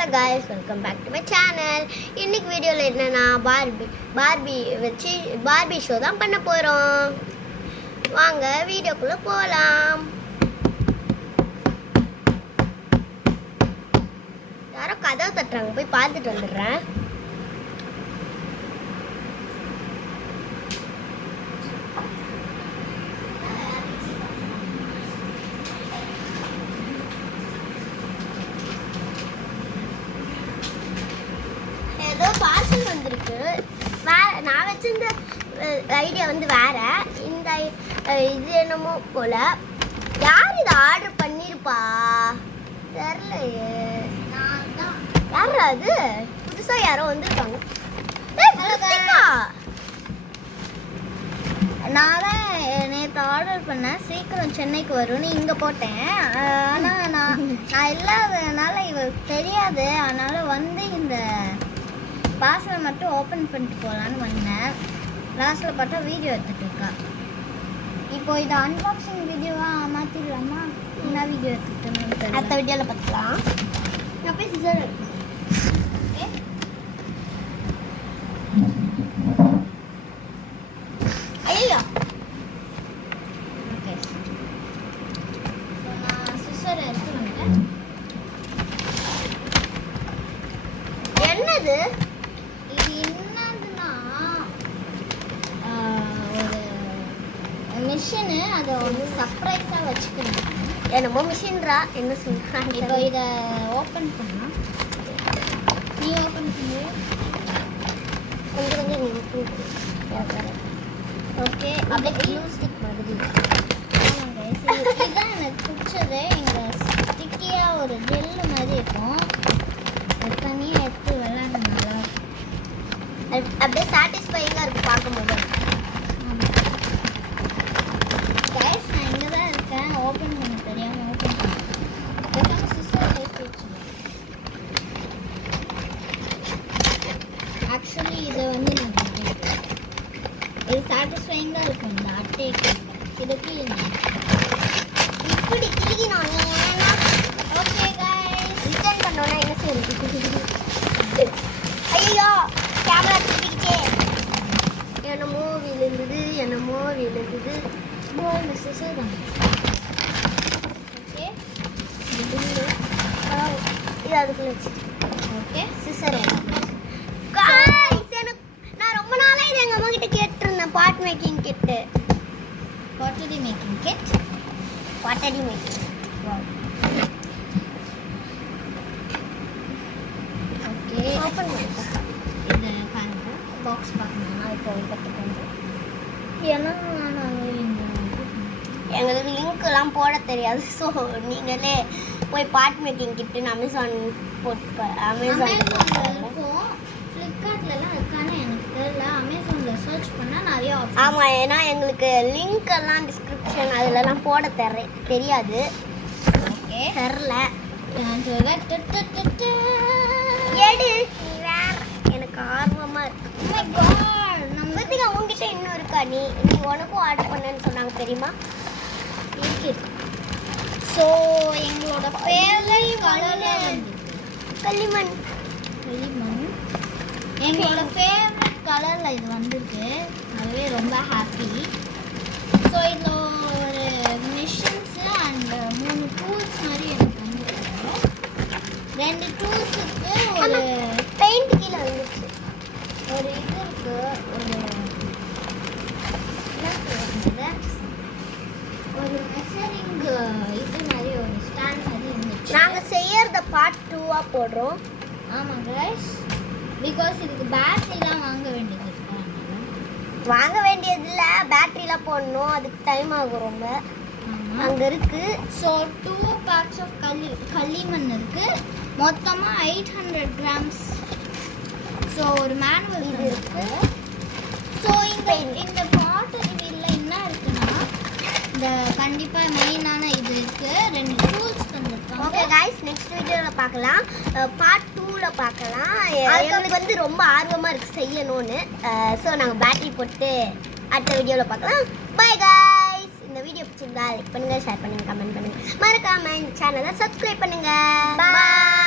Hello guys, welcome back to my channel. இன்னைக்கு வீடியோவில் என்னன்னா பார்பி ஷோ தான் பண்ண போகிறோம். வாங்க வீடியோக்குள்ளே போகலாம். யாரோ கதவை தட்டுறாங்க, போய் பார்த்துட்டு வந்துடுறேன். பார்சல் வந்திருக்கு. நான் வச்சிருந்த ஐடியா வந்து வேற. இந்த இது என்னமோ போல. யார் இதை ஆர்டர் பண்ணிருப்பா தெரியலையே. யாரா அது? புதுசா யாரோ வந்திருக்காங்க. நான் தான் நேற்று ஆர்டர் பண்ணேன், சீக்கிரம் சென்னைக்கு வரும்னு இங்கே போட்டேன். ஆனால் நான் இல்லாததுனால இவருக்கு தெரியாது. அதனால் வந்து இந்த பார்சலை மட்டும் ஓப்பன் பண்ணிட்டு போகலான்னு வந்தேன். லாஸ்ட்டில் பார்த்தா வீடியோ எடுத்துகிட்டு இருக்கா. இப்போ இதை அன்பாக்சிங் வீடியோவாக மாற்றிடலாமா? என்ன வீடியோ எடுத்துக்கிட்டோன்னு அடுத்த வீடியோவில் பார்த்துக்கலாம். நான் போய் சிசர் எடுத்து ஐயோ ஓகே. நான் சிசர் எடுத்து வந்துட்டேன். என்னது மிஷினு? அதை வந்து சர்ப்ரைஸாக வச்சுக்கணும். என்னமோ மிஷின்ரா, என்ன சொல்கிறாங்க. இப்போ இதை ஓப்பன் பண்ணலாம். நீ ஓப்பன் பண்ணு. கொஞ்சம் நீ ஓப்பன் பண்ணு. ஓகே, அப்படியே க்ளூ ஸ்டிக் மாதிரி. ஆமாங்க, இதுதான் எனக்கு பிடிச்சது. இங்கே ஸ்டிக்கியாக ஒரு ஜெல்லு மாதிரி இருக்கும். தனியாக எடுத்து விளாட நல்லா அப்படியே சாட்டிஸ்ஃபைங்காக இருக்கும் பார்க்கும்போது. ஓப்பன் பண்ண தெரியாமல் ஓப்பன் பண்ண சிஸ்டர் சேர்த்து வச்சுருவேன். ஆக்சுவலி இதை வந்து நான் இது சாட்டிஸ்ஃபைங்காக இருக்கும். இந்த அட்டைக்கு இதுக்கு இப்படி கிளிக்கணும். நீ ஏன்னா ஓகே கைஸ், ரிட்டர்ன் பண்ணோன்னா என்ன செய்யுது? ஐயோ கேமரா திருப்பிக்கிச்சே. என்னமோ விழுந்தது. இந்த சிஸ்டர் தான். இது அதுக்குள்ள ஓகே சிசர். நான் ரொம்ப நாளாக இது எங்கள் அம்மா கிட்ட கேட்டிருந்தேன். Battery making kit. Okay open பண்ணி இது பாருங்க. பாக்ஸ் பார்க்கணும்னா இப்போ கற்றுக்கணும். ஏன்னா எங்களுக்கு லிங்க்லாம் போட தெரியாது. ஸோ நீங்களே போய் பார்ட் மேக்கிங் கிட்டுன்னு அமேசான் போட்டு அமேசான் இருக்கும். ஃப்ளிப்கார்ட்லலாம் இருக்கான்னு எனக்கு தெரியல. அமேசானில் சர்ச் பண்ணால் நிறைய. ஆமாம், ஏன்னா எங்களுக்கு லிங்க் எல்லாம் டிஸ்கிரிப்ஷன் அதிலலாம் போட தெரியாது. ஓகே தெரில. எடு வேற. எனக்கு ஆர்வமாக இருக்கு. நம்மளுக்கு அவங்ககிட்ட இன்னும் இருக்கா? நீ உனக்கும் ஆர்டர் பண்ணேன்னு சொன்னாங்க தெரியுமா? ஸோ எங்களோட ஃபேவரட் கலர் களிமண். எங்களோட ஃபேவரட் கலரில் இது வந்திருக்கு. அதுவே ரொம்ப ஹாப்பி. ஸோ இதில் ஒரு மிஷின்ஸு அண்ட் 3 டூல்ஸ் மாதிரி எனக்கு வந்துருக்கு. 2 டூல்ஸுக்கு ஒரு பெயிண்ட் கீழே வந்துச்சு. ஒரு இது இருக்குது, ஒரு மெஷரிங் இது மாதிரி ஒரு ஸ்டாண்ட் மாதிரி இருந்துச்சு. நாங்கள் செய்யறத பார்ட் 2ஆக போடுறோம். ஆமாம் கைஸ், பிகாஸ் இதுக்கு பேட்டரிலாம் வாங்க வேண்டியது இருக்கு. வாங்க வேண்டியதில்லை, பேட்டரிலாம் போடணும். அதுக்கு டைம் ஆகும் ரொம்ப. அங்கே இருக்குது. ஸோ 2 பேக்ஸ் ஆஃப் களிமண் இருக்குது. மொத்தமாக 800 grams. ஸோ ஒரு மேனுவல் இது இருக்குது. ஸோ இந்த பாட்டரி வீலில் என்ன இருக்குன்னா, இந்த கண்டிப்பாக மெயினான இது இருக்குது. 2 டூல்ஸ் தந்துருக்காங்க. ஓகே கைஸ், நெக்ஸ்ட் வீடியோவில் பார்க்கலாம். பார்ட் 2ல் பார்க்கலாம். எங்களுக்கு வந்து ரொம்ப ஆர்வமாக இருக்குது செய்யணும்னு. ஸோ நாங்கள் பேட்டரி போட்டு அடுத்த வீடியோவில் பார்க்கலாம். Bye guys. இந்த வீடியோ பிடிச்சிருந்தா லைக் பண்ணுங்கள், ஷேர் பண்ணுங்கள், கமெண்ட் பண்ணுங்கள். மறக்காமல் இந்த சேனலை சப்ஸ்கிரைப் பண்ணுங்கள். பாய்.